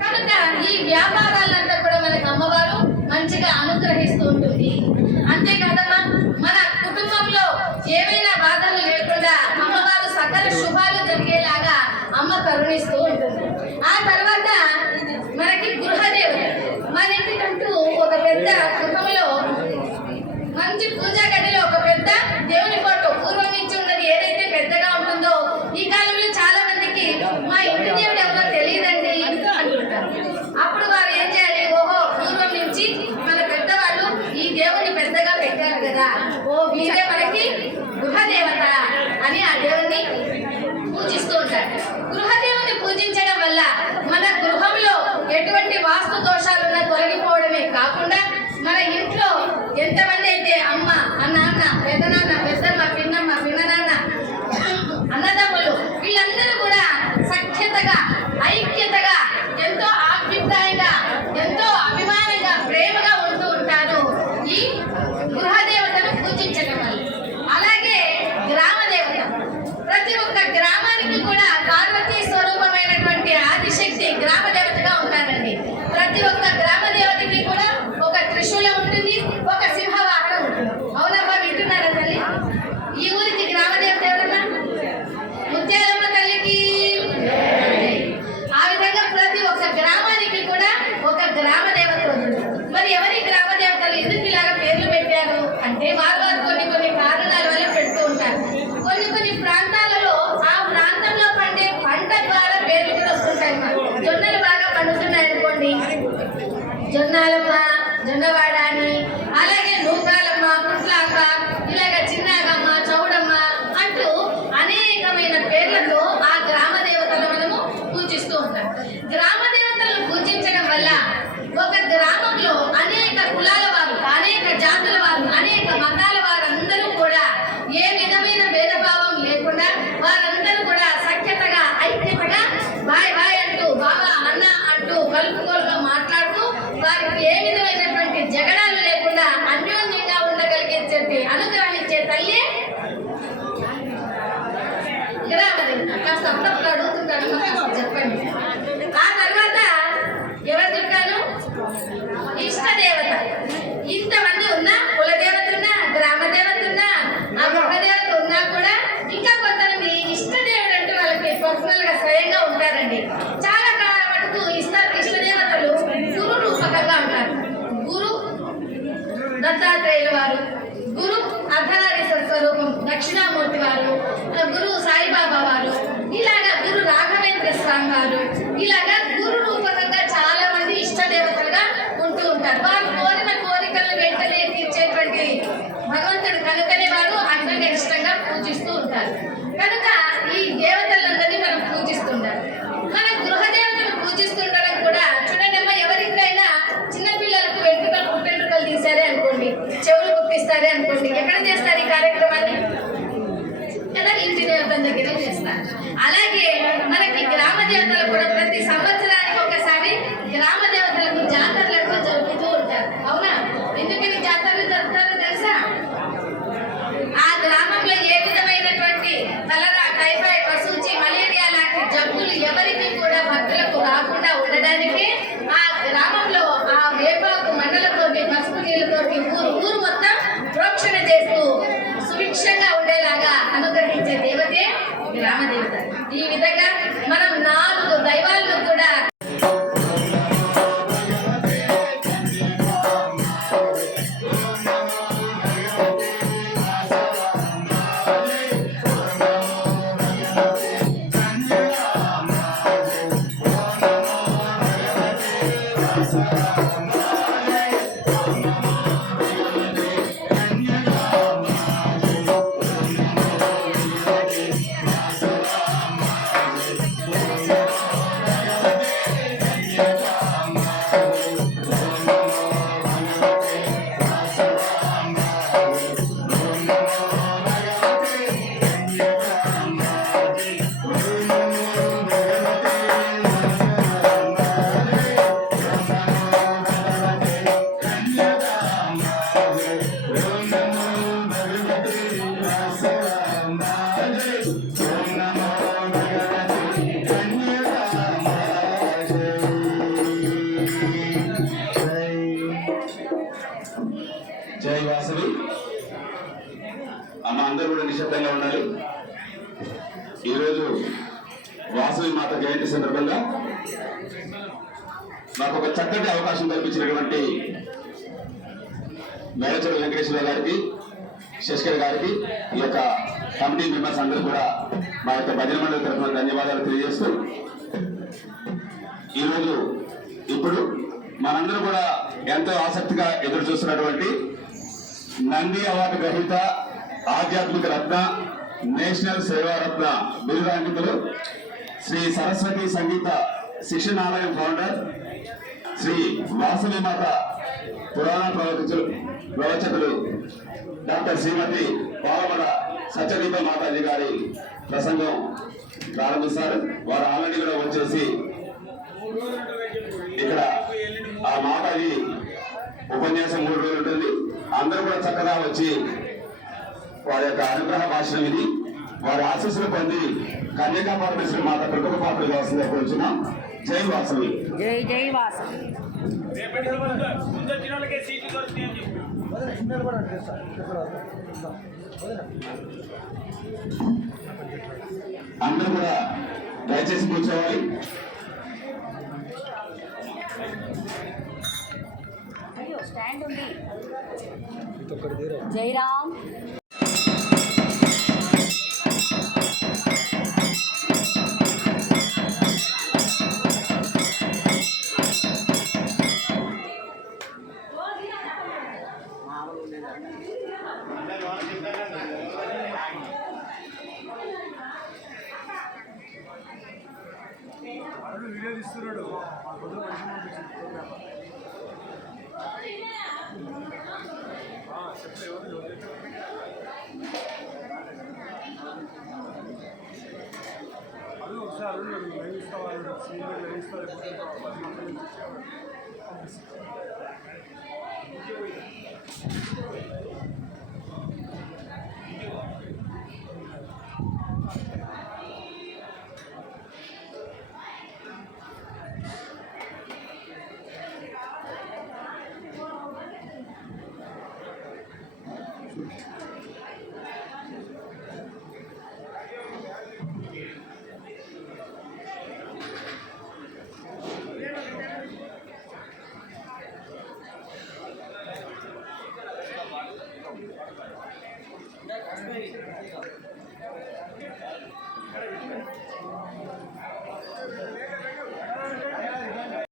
కనుక ఈ వ్యాపారాలంతా కూడా మనకు అమ్మవారు మంచిగా అనుగ్రహిస్తూ ఉంటుంది. అంతేకాదమ్మా, మన కుటుంబంలో ఏమైనా బాధలు లేకుండా అమ్మవారు సకల శుభాలు జరిగేలాగా అమ్మ కరుణిస్తూ ఉంటుంది. ఆ తర్వాత మనకి గృహదేవత, మన ఇంటికంటూ ఒక పెద్ద గృహంలో మంచి పూజా గదిలో ఒక పెద్ద దేవుని ఫోటో పూర్వం నుంచి ఉన్నది ఏదైతే పెద్దగా ఉంటుందో, ఈ కాలంలో చాలా మందికి మా ఇంటి దేవుడు ఎవరో తెలియదండి అంటుంటారు. అప్పుడు వారు ఏం చేయాలి, ఓహో పూర్వం నుంచి మన పెద్దవాళ్ళు ఈ దేవుని పెద్దగా పెట్టారు కదా, ఓ వీరే మనకి గృహదేవత అని ఆ దేవుని పూజిస్తూ ఉంటారు. గృహదేవుని పూజించడం వల్ల మన గృహంలో ఎటువంటి వాస్తు దోషాలున్నా తొలగిపోవడమే కాకుండా మన ఇంట్లో ఎంతమంది అయితే అమ్మ, నాన్న, పెద్దనాన్న, పెద్దమ్మ, పిన్నమ్మ, పిన్ననాన్న, అన్నదమ్ములు వీళ్ళందరూ కూడా సఖ్యతగా, ఐక్యతగా, ఎంతో అభిప్రాయంగా, ఎంతో అభిమానంగా, ప్రేమగా ఉంటూ ఉంటారు ఈ గృహదేవతను పూజించడం వల్ల. అలాగే గ్రామదేవత, ప్రతి ఒక్క గ్రామానికి కూడా పార్వతీ స్వరూపమైనటువంటి ఆదిశక్తి గ్రామదేవతగా ఉంటారండి. ప్రతి ఒక్క గ్రామదేవతకి కూడా ఒక త్రిశూలం ఉంటుంది, ఒక సింహవాహనం ఉంటుంది. అవునమ్మా, వింటున్నారా తల్లి? ఈ ఊరికి గ్రామదేవత ఎవరన్నా? ముత్యాలమ్మ తల్లికి. ఆ విధంగా ప్రతి ఒక్క గ్రామానికి కూడా ఒక గ్రామదేవత ఉంటుంది. మరి ఎవరి గ్రామదేవతలు ఎందుకు ఇలాగ పేర్లు పెట్టారు అంటే, వారు కొన్ని కారణాల వల్ల పెడుతూ ఉంటారు. కొన్ని ప్రాంతాలలో ఆ ప్రాంతంలో పండే పంట ద్వారా పేర్లు కూడా వస్తుంటాయి. జొన్నలు బాగా పండుతున్నాయి అనుకోండి, జొన్నాలమ్మ, జొన్నవాడ అని, అలాగే నూకాలమ్మ, పుట్లాక, ఇలాగ చిన్నాగమ్మ, చౌడమ్మ అంటూ అనేకమైన పేర్లతో ఆ గ్రామ దేవతలను మనము పూజిస్తూ ఉంటాం. గ్రామ దేవతలను పూజించడం వల్ల ఒక గ్రామంలో అనేక కులాల వారు, అనేక జాతుల వారు, అనేక మతాల వారందరూ కూడా ఏ విధమైన భేదభావం లేకుండా వారందరూ కూడా సఖ్యతగా, ఐక్యతగా, బాయ్ బాయ్ అంటూ, బాబా అన్న అంటూ కలుపుకోలుగా మాట్లాడుతూ వారికి ఏ విధమైనటువంటి జగడాలు లేకుండా అన్యోన్యంగా ఉండగలిగే అనుగ్రహించే తల్లి గ్రామదేవత. కాస్త అప్పుడప్పుడు అడుగుతుంటాను, చెప్పండి. ఆ తర్వాత ఎవరు చెప్పాను? ఇష్టదేవత. ఇంతమంది ఉన్నా, కులదేవత ఉన్నా, గ్రామదేవత ఉన్నా, ఆ గృహదేవత ఉన్నా కూడా ఇంకా కొంతమంది ఇష్టదేవుడు అంటే వాళ్ళకి పర్సనల్ గా స్వయంగా ఉంటారండి. చాలా మటుకు ఇష్టదేవతలు గురు రూపకంగా ఉంటారు. గురు దత్తాత్రేయుల వారు, గురు అర్ధనారీశ్వర స్వరూపం దక్షిణామూర్తి వారు, గురు సాయిబాబా వారు, ఇలాగా గురు రాఘవేంద్ర స్వామి వారు, ఇలాగా గురు రూపకంగా చాలా మంది ఇష్టదేవతలుగా ఉంటూ ఉంటారు. వారు కోరిన కోరికలను వెంటనే తీర్చేటువంటి భగవంతుడు కనుకనే వారు అందంగా ఇష్టంగా పూజిస్తూ ఉంటారు. కనుక ఈ దేవతలందరినీ మనం పూజిస్తుంటారు. మన గృహదేవతను పూజిస్తుండడం కూడా చూడండి, ఎవరికైనా చిన్నపిల్లలకు పుట్టెంట్రుకలు తీసారే అనుకోండి, చెవులు కుట్టిస్తారే అనుకోండి, ఎక్కడ చేస్తారు ఈ కార్యక్రమాన్ని? కదా, ఇంటి దేవత దగ్గరే చేస్తారు. అలాగే మనకి గ్రామ దేవతలు కూడా ప్రతి సంవత్సరానికి ఒకసారి గ్రామ దేవతలకు జాతరలకు జరుపుతూ ఉంటారు. అవునా? ఎందుకని జాతరలు జరుపుతారో తెలుసా? ఆ గ్రామంలో ఏ విధమైనటువంటి కలరా, టైఫాయిడ్, వసూచి, మలేరియా లాంటి జబ్బులు ఎవరికి కూడా భక్తులకు రాకుండా ఉండడానికి ఆ గ్రామంలో ఆ వేపాకు మండలతోటి, పసుపు నీళ్ళతోటి ఊరు మొత్తం ప్రోక్షణ చేస్తూ సుభిక్షంగా ఉండేలాగా అనుగ్రహించే దేవతే గ్రామ దేవత. ఈ విధంగా మనం 4 దైవాలను కూడా వాసవి మాత జయంతి సందర్భంగా నాకు ఒక చక్కటి అవకాశం కల్పించినటువంటి మేడచూరు వెంకటేశ్వర గారికి, శశికర్ గారికి, ఈ యొక్క కమిటీ మెంబర్స్ అందరూ కూడా మా యొక్క భజన మండలి తరఫున ధన్యవాదాలు తెలియజేస్తూ, ఈరోజు ఇప్పుడు మనందరూ కూడా ఎంతో ఆసక్తిగా ఎదురు చూస్తున్నటువంటి నంది అవార్డు గ్రహీత, ఆధ్యాత్మిక రత్న, నేషనల్ సేవారత్న బిరుదాంకితులు, శ్రీ సరస్వతి సంగీత శిక్షణాలయం ఫౌండర్, శ్రీ వాసవి మాత పురాణ ప్రవచకులు డాక్టర్ శ్రీమతి పాలమడ సత్యదీప మాతాజీ గారి ప్రసంగం ప్రారంభిస్తారు. వారు ఆల్రెడీ కూడా వచ్చేసి ఇక్కడ ఆ మాతాజీ ఉపన్యాసం 3 రోజులు ఉంటుంది. అందరూ కూడా చక్కగా వచ్చి వారి యొక్క అనుగ్రహ భాషను విని వారి ఆశీస్సులు పొంది కన్యకా పరమేశ్వరి మాత కృపక పాత్రలు కావాల్సిందే కూర్చున్నాం. జై వాసవి. జై జై వాసవి. అందరూ కూడా దయచేసి కూర్చోవాలి. స్టాండ్ ఉంది. జైరామ్. వీడియో తీస్తున్నాడు. అది ఒకసారి లైవ్ ఇస్తావాళ్ళు సీనియర్ లైవ్ ఇస్తారు.